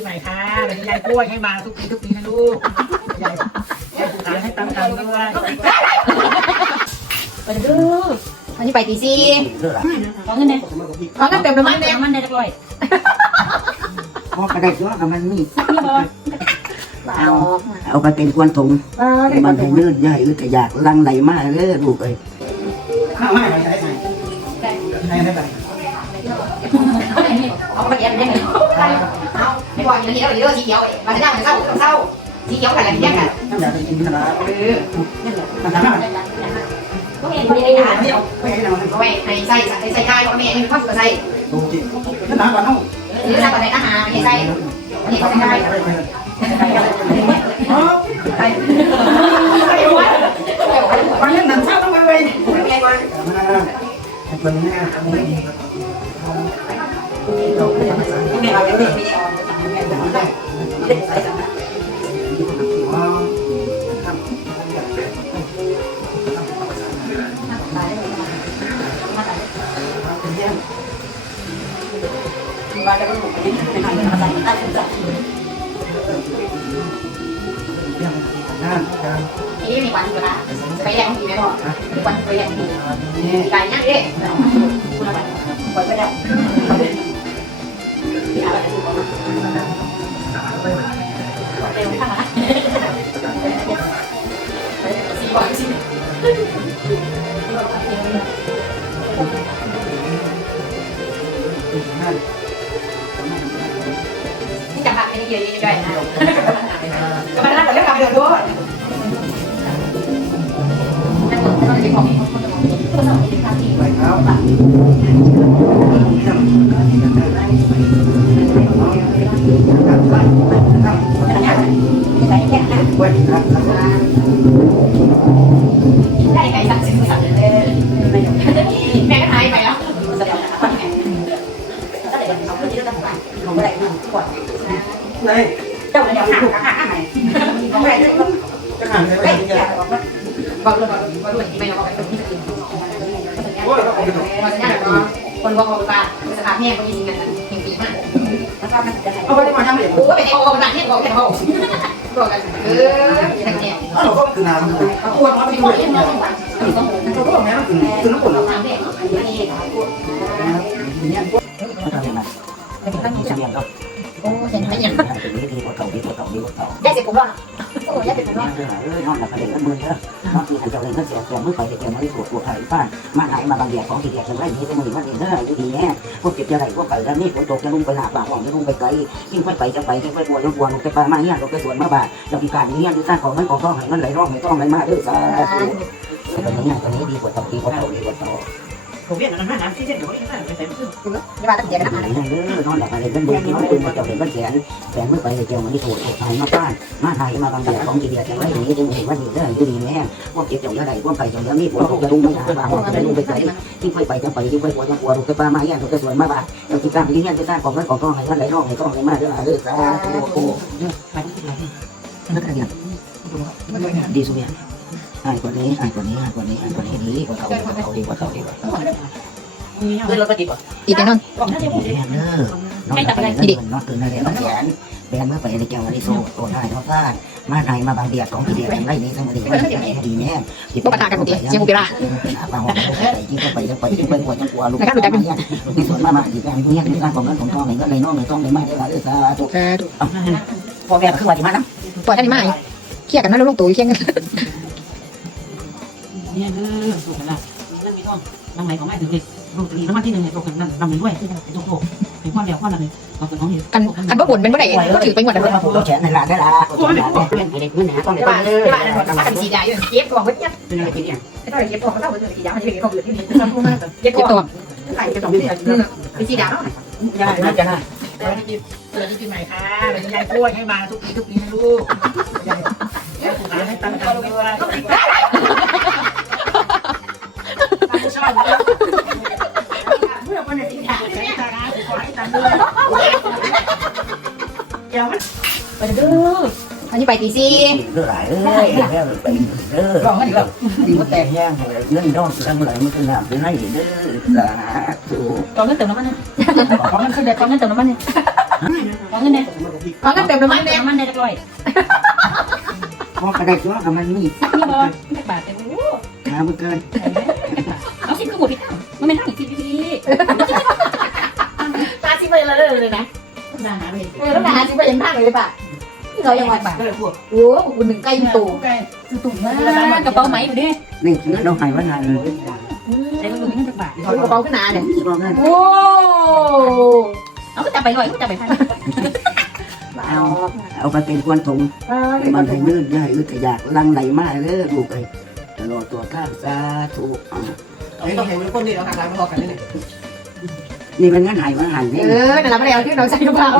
ปีใหม่ค่ะเป็นยายกล้วยให้มาทุกปีทุกปีนะลูกยายยายสุขานให้ตังค์กันด้วยไปดูวันนี้ไปตีสี่ขอเงินเด้เขาก็เต็มน้ำมันเต็เต็มมมันได้จักร้อยพอกระไดตัวกับมันนี่นี่บ่เอาเอาไปเป็นควนถุงมันให้ลื่นใหญ่อึดอยากลังไหลมากเลยลูกเอ้ยข้าวไม่ใช้ไหนให้ได้ไหมเอาไปเย็นเย็นเอาไม่ บอกอย่างนี้แล้วเดี๋ยวสีเขียวมันจะนั่งมันเศร้าเศร้าสีเขียวกันอะไรแยกกันถ้าอยากจะกินนะเออมันทำได้ก็เห็ นบ่ได้หาเดียวไม่ให้เราเอาไว้ให้ใส่ใส่ใส่ได้เพราะแม่นี่ข้าวสุกใส่ดูจิถ้าน้ำก่อนเท่าหรือน้ำอะไรอาหารนี่ใส่นี่เขาใส่ได้วันนี้หนังเช้าต้องไปเลยไม่ไงวะมันแน่ทำไม่ดีไม่เอาไม่ไม่นั่นการนี่มีวันอยู่นะไปแยกที คอวันไปแยกทีไก่ย่างเอ๊ะคุณอะไรปล่อยไปแล้วเร็วข้างละสี่วันสี่ ได้แค่นั้นไว้ครับได้ไก่สั่งซื้อสั่งเลยแม่ก็หายไปแล้วแสดงว่าแม่ก็เลยเอาเรื่องที่ต้องการเขาไม่ได้ดูก่อนไหนเจ้าเดี๋ยวห่างห่างห่างไหนของแม่จะห่างเลยไปเฮ้ยที่แกยาบอกว่าบอกเลยบอกเลยไม่เอาไปตรงนี้กินเราไปดูวันนี้คนบอกว่าสถานแม่เขายิงกันยิงปีมาก แล้วก็มันะเอาไปที่มาทำเด็กโอ้ยเอาเอาหนักที่บอกแค่เขาบอกกันเอออย่างเงี้ยเราก็คือน้ำเอาตัวเขาไปดูเรื่องน้องหวานต้องเราก็บอกแม่คือคือน้ำปุ่นเอาน้ำแดงอันนี้โอ้เห็นไหมเนี่ยดีกว่าเก่าดีกว่าเก่าดีกว่าเก่าได้เสร็จผมว่า โอ้ได้เสร็จผมว่าเออเออนอนหลับไปเลยก็มือเยอะนอนคือหันเจ้าเลยก็เสียตัวมือไปเด็กมาที่ปวดปวดไข่ฟ้ามาไหนมาบางเดียของที่เดียกันไรที่จะมือมันเองเด้ออยู่ดีแน่พวกเก็บจะไรพวกไก่แล้วนี่ฝนตกจะลุ่มไปหนาปากหองจะลุ่มไปไกลยิ่งไปไปจะไปยิ่งไปปวจะปวดจะไปมาเนี่ยเราไปสวนมาบ่าเราพิการนี้ที่สร้างของมันของต้องให้มันไหลร่องให้ต้องไหลมาด้วยสาธุแต่ตอนนี้ตอนนี้ดีกว่าเก่าดีกว่าเก่าดีกว่าเก่า ผมเรียนน้ำน้ำที่เจ็ดเดี๋ยวไม่ใช่ไม่ใช่ขึ้นไม่ว่าต้องเดี๋ยวนะเออนอนหลับไปเลยกันดูที่มันเป็นเจ้าเห็นว่าแขนแขนมือไปเลยเจ้ามันที่ถูกถูกทายมาบ้านมาไทยมาบางเดียของที่เดียกันไรอย่างนี้จึงเห็นว่าดีเด้ออยู่ดีแน่พวกเก็บเจ้าจะไรพวกไก่เจ้าจะมีปวดจะลุ่มไม่หาบางจะลุ่มไปไกลที่ไปไปจะไปที่ไปปวจะปวดถูกไปปลามาแย่ถูกไปสวนมาบ่าเราคิดตั้งที่เนี่ยจะสร้างของมันของต้องให้มันไหลร่องให้ต้องให้มาเด้อเด้อสาธุดีสุดเนี่ย ไอ้กว่านี้ไอ้กว่านี้ไอ้กว่านี้ไอ้กว่านี้ดีกว่าเขาดีกว่าเขาดีกว่าเขาดีกว่าเขาขึ้นรถไปกี่ป่ะอีกแน่นอนดีแน่เด้อน้องตะแกรงน้องตื่นในเรียนน้องแขนแบนเมื่อไปในเจ้าวันนี้โซ่ตัวได้น้องฟาดมาไทยมาบางเดียของที่เดียกันไรนี้ทั้งหมดดีว่าดีแน่บางห้องยิ่งไปจะไปยิ่งไปปวดจะปวดลูกที่สวนมามาอีกอย่างนี้ที่สร้างของนั้นของทองไหนก็เลยน้องเลยต้องเลยมาได้เออสาธุพ่อแม่คือว่าที่มาน้ำปล่อยท่านไม่เครียดกันนะลูกตู่เครียดกัน เนี่ยคือถูกกันละนั่นมีต้องนั่งไหนของแม่ถึงเลยลูกตีน้ำมันที่หนึ่งเนี่ยตกกันนั่นนำหนึ่งด้วยเป็นโตๆเป็นข้อเดียวข้อละเลยเราเป็นของเห็นกันกันบ่บ่นเป็นบ่ได้ก็ถือไปหมดเลยตัวแขนในร้านได้ละตัวแขนเพื่อนเด็กเพื่อนหาต้องเด็กว่าเลว่ายว่ากันสีใหญ่เย็บตัวเย็บเป็นอะไรกินเนี่ยไม่ต้องเย็บตัวก็ต้องเป็นสีดำมันจะเป็นของอื่นที่นี่ทำพวกนั้นเย็บตัวใส่จะต้องเรียนเป็นสีดำยายน่าจะได้สวัสดีสวัสดีปีใหม่ค่ะเป็นยายกล้วยให้มาทุกปีทุกปีนะลูกยายยายสุขานให้ตังค์กันด้วย ไหนที่ทางใช้ตาร้าขอให้ตังค์ด้วยเดี๋ยวมันไปดูอันนี้ไปตีสี่เรื่องอะไรเอ้ยเรื่องไปเรื่องลองให้ดีแล้วดีว่าแตกย่างเลยเรื่องน้องทั้งหลายมันคือหนามเป็นไรเด้อสาธุตอนนั้นเติมน้ำมันเนี่ยขอมันขึ้นได้ตอนนั้นเติมน้ำมันเนี่ยเขอเงินเนี่ยขอกันเต็มเลยมั้ยเนี่ยมันได้จักร้อยพอกระไดตัวกับมันมีนี่บ่จักบาทแต่โอ้หาบ่เกินเอาสิคือหมดพี่มันไม่ทำอีกสิพี่ ตาชิไปแล้วเลยนะด่าหาไปเออแล้วหาชิไปยังท่าเลยป่ะที่เขายังว่าบาทก็เลยพวกโอ้โหคุณหนึ่งใกล้ตู่คือตุ่มมากกระเป๋าไหมอยู่ดินี่คือเราหายว่านานเลยแต่ก็อยู่จักบาทกระเป๋าขึ้นหนาเนี่ยโอ้เอาก็จับไปร้อยก็จับไปพันเอาเอาไปเป็นควนถุงมันให้ลื่นได้ลื่นขยากลังไหลมากเลยลูกไอ้ตลอดตัวข้างสาธุอ่าเอ้ยต้องเห็นคนนี้เราหักหลังพอกันนี่ นี่เป็นงั้นหายมาหันนี่เออนั่นแหละไม่ได้เอาที่เราใส่กระเป๋า